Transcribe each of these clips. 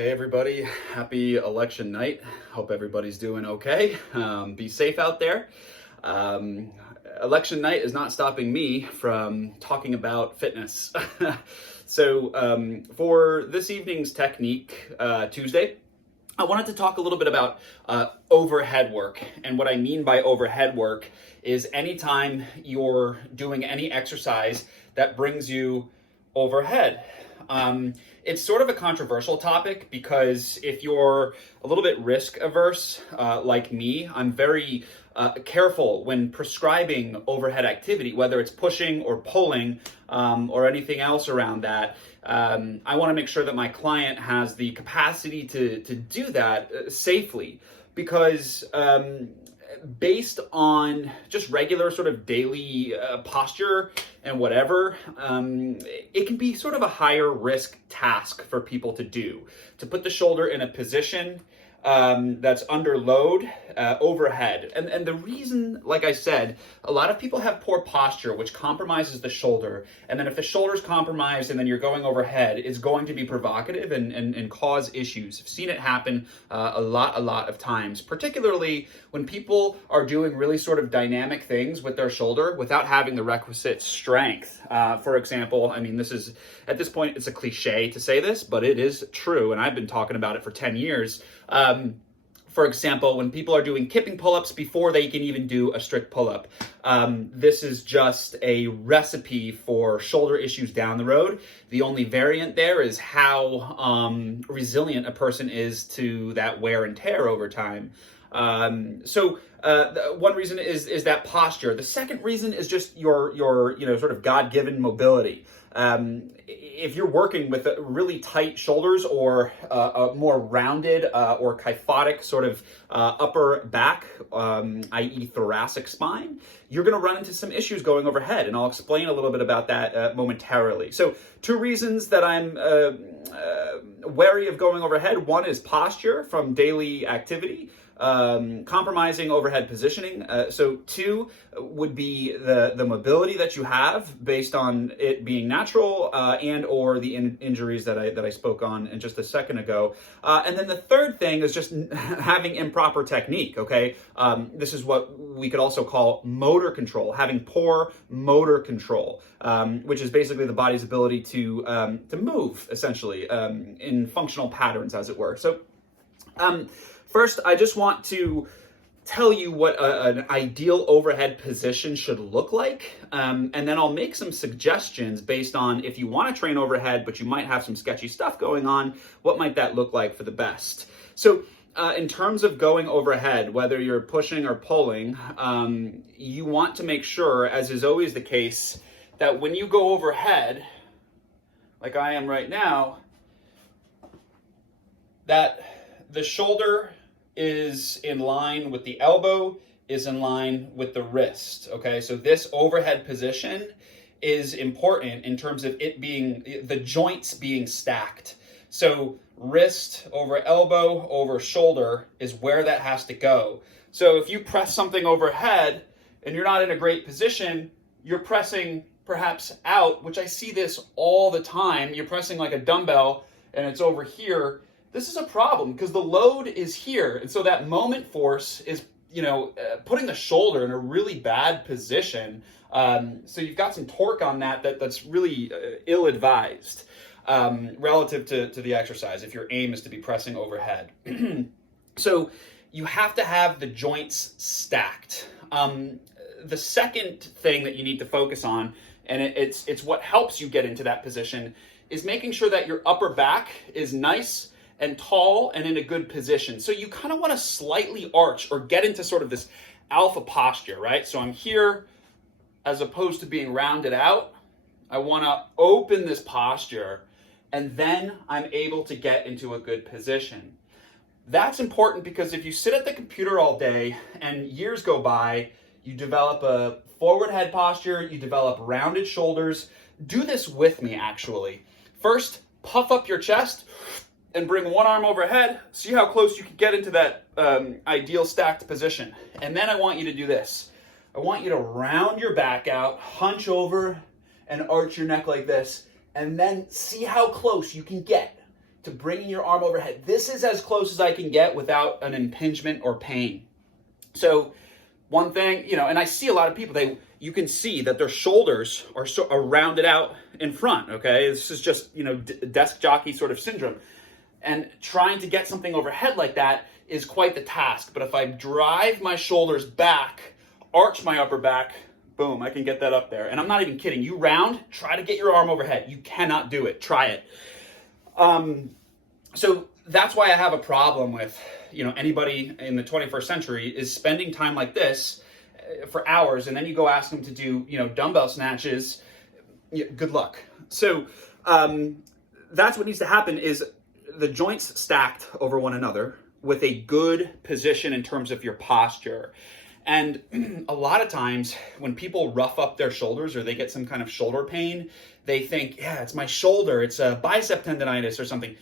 Hey everybody, happy election night. Hope everybody's doing okay. Be safe out there. Um, Election night is not stopping me from talking about fitness. For this evening's technique Tuesday, I wanted to talk a little bit about overhead work. And what I mean by overhead work is anytime you're doing any exercise that brings you overhead. It's sort of a controversial topic because if you're a little bit risk averse, like me, I'm very careful when prescribing overhead activity, whether it's pushing or pulling or anything else around that. I want to make sure that my client has the capacity to do that safely because based on just regular sort of daily posture and whatever, it can be sort of a higher risk task for people to do. To put the shoulder in a position that's under load overhead. And the reason, like I said, a lot of people have poor posture, which compromises the shoulder. And then if the shoulder's compromised and then you're going overhead, it's going to be provocative and cause issues. I've seen it happen a lot of times, particularly when people are doing really sort of dynamic things with their shoulder without having the requisite strength. For example, I mean, this is, at this point, it's a cliche to say this, but it is true. And I've been talking about it for 10 years. For example, when people are doing kipping pull-ups before they can even do a strict pull-up, this is just a recipe for shoulder issues down the road. The only variant there is how resilient a person is to that wear and tear over time. One reason is that posture. The second reason is just your sort of God-given mobility. If you're working with really tight shoulders or a more rounded or kyphotic sort of upper back, i.e. thoracic spine, you're going to run into some issues going overhead, and I'll explain a little bit about that momentarily. So, two reasons that I'm wary of going overhead. One is posture from daily activity. Compromising overhead positioning. So two would be the mobility that you have based on it being natural and or the injuries that I spoke on in just a second ago. And then the third thing is just having improper technique, okay? This is what we could also call motor control, having poor motor control, which is basically the body's ability to move, essentially, in functional patterns, as it were. So first, I just want to tell you what an ideal overhead position should look like, and then I'll make some suggestions based on if you want to train overhead, but you might have some sketchy stuff going on, what might that look like for the best? So in terms of going overhead, whether you're pushing or pulling, you want to make sure, as is always the case, that when you go overhead, like I am right now, that the shoulder is in line with the elbow, is in line with the wrist, okay? So this overhead position is important in terms of it being, the joints being stacked. So wrist over elbow over shoulder is where that has to go. So if you press something overhead and you're not in a great position, you're pressing perhaps out, which I see this all the time. You're pressing like a dumbbell and it's over here. This is a problem because the load is here. And so that moment force is, putting the shoulder in a really bad position. So you've got some torque on that's really ill-advised relative to the exercise if your aim is to be pressing overhead. So you have to have the joints stacked. The second thing that you need to focus on, and it's what helps you get into that position, is making sure that your upper back is nice and tall and in a good position. So you kind of want to slightly arch or get into sort of this alpha posture, right? So I'm here as opposed to being rounded out. I want to open this posture and then I'm able to get into a good position. That's important because if you sit at the computer all day and years go by, you develop a forward head posture, you develop rounded shoulders. Do this with me, actually. First, puff up your chest and bring one arm overhead. See how close you can get into that ideal stacked position. And then I want you to do this. I want you to round your back out, hunch over, and arch your neck like this. And then see how close you can get. to bringing your arm overhead. This is as close as I can get without an impingement or pain. So one thing, and I see a lot of people, you can see that their shoulders are rounded out in front, okay? This is just, desk jockey sort of syndrome. And trying to get something overhead like that is quite the task. But if I drive my shoulders back, arch my upper back, boom, I can get that up there. And I'm not even kidding. You round, try to get your arm overhead. You cannot do it. Try it. So that's why I have a problem with, anybody in the 21st century is spending time like this for hours, and then you go ask them to do, dumbbell snatches. Good luck. So that's what needs to happen is the joints stacked over one another with a good position in terms of your posture. And a lot of times when people rough up their shoulders or they get some kind of shoulder pain, they think, yeah, it's my shoulder, it's a bicep tendonitis or something.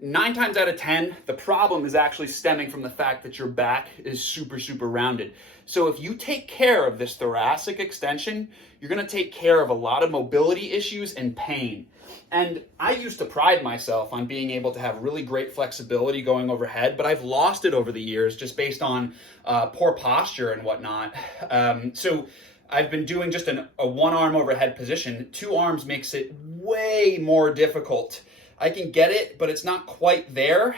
9 times out of 10, the problem is actually stemming from the fact that your back is super, super rounded. So if you take care of this thoracic extension, you're going to take care of a lot of mobility issues and pain. And I used to pride myself on being able to have really great flexibility going overhead, but I've lost it over the years just based on poor posture and whatnot. So I've been doing just a one arm overhead position. 2 arms makes it way more difficult. I can get it, but it's not quite there.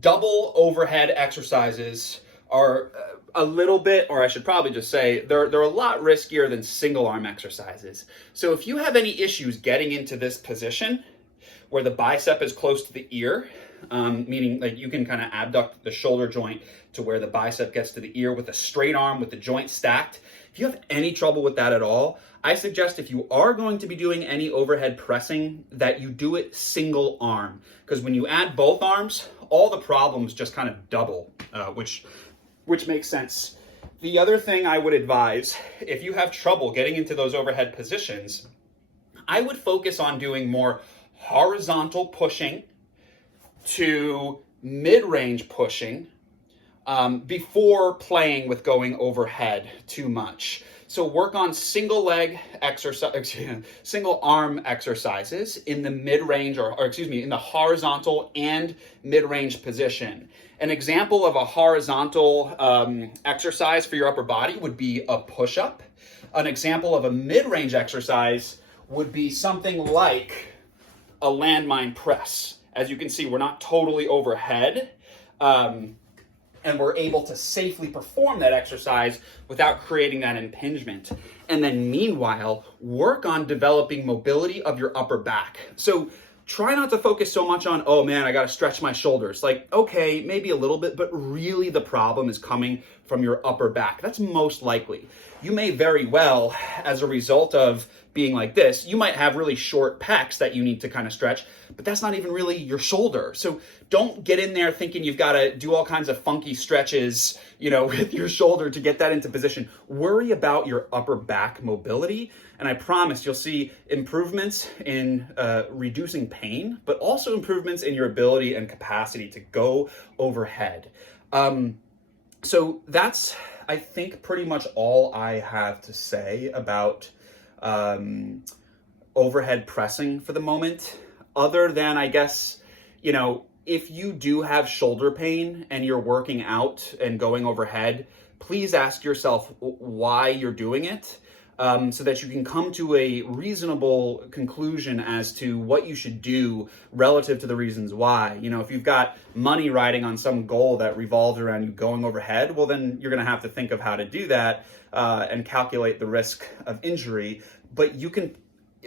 Double overhead exercises are a little bit, or I should probably just say, they're a lot riskier than single arm exercises. So if you have any issues getting into this position where the bicep is close to the ear, meaning like you can kind of abduct the shoulder joint to where the bicep gets to the ear with a straight arm with the joint stacked. If you have any trouble with that at all, I suggest if you are going to be doing any overhead pressing that you do it single arm, because when you add both arms, all the problems just kind of double, which makes sense. The other thing I would advise, if you have trouble getting into those overhead positions, I would focus on doing more horizontal pushing to mid-range pushing before playing with going overhead too much. So work on single arm exercises in the mid-range in the horizontal and mid-range position. An example of a horizontal exercise for your upper body would be a push-up. An example of a mid-range exercise would be something like a landmine press. As you can see, we're not totally overhead, and we're able to safely perform that exercise without creating that impingement. And then meanwhile, work on developing mobility of your upper back. So try not to focus so much on, oh man, I gotta stretch my shoulders. Like, okay, maybe a little bit, but really the problem is coming from your upper back. That's most likely. You may very well, as a result of being like this, you might have really short pecs that you need to kind of stretch, but that's not even really your shoulder. So don't get in there thinking you've got to do all kinds of funky stretches, with your shoulder to get that into position. Worry about your upper back mobility, and I promise you'll see improvements in reducing pain, but also improvements in your ability and capacity to go overhead. So that's, I think, pretty much all I have to say about overhead pressing for the moment, other than, I guess, if you do have shoulder pain and you're working out and going overhead, please ask yourself why you're doing it, so that you can come to a reasonable conclusion as to what you should do relative to the reasons why. If you've got money riding on some goal that revolves around you going overhead, well, then you're going to have to think of how to do that and calculate the risk of injury. But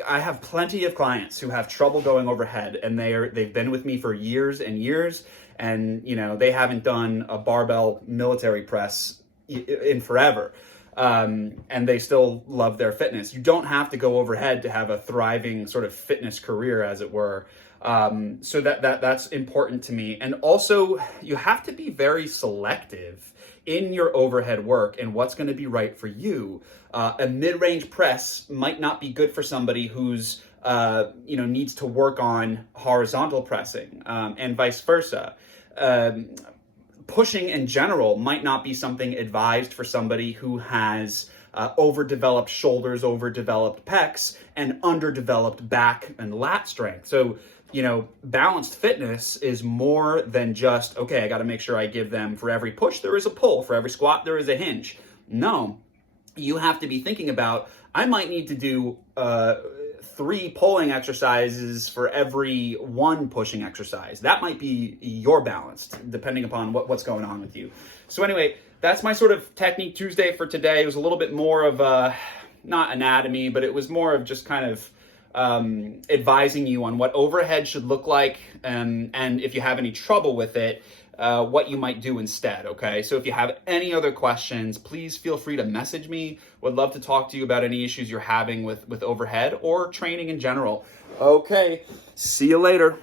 I have plenty of clients who have trouble going overhead, and they've been with me for years and years, and they haven't done a barbell military press in forever. And they still love their fitness. You don't have to go overhead to have a thriving sort of fitness career, as it were. So that's important to me. And also, you have to be very selective in your overhead work and what's going to be right for you. A mid-range press might not be good for somebody who's needs to work on horizontal pressing, and vice versa. Pushing in general might not be something advised for somebody who has overdeveloped shoulders, overdeveloped pecs, and underdeveloped back and lat strength. So, balanced fitness is more than just, okay, I got to make sure I give them, for every push, there is a pull, for every squat, there is a hinge. No, you have to be thinking about, I might need to do 3 pulling exercises for every 1 pushing exercise. That might be your balanced, depending upon what's going on with you. So anyway, that's my sort of Technique Tuesday for today. It was a little bit more of not anatomy, but it was more of just kind of advising you on what overhead should look like, and if you have any trouble with it, what you might do instead, okay? So if you have any other questions, please feel free to message me. Would love to talk to you about any issues you're having with overhead or training in general. Okay, see you later.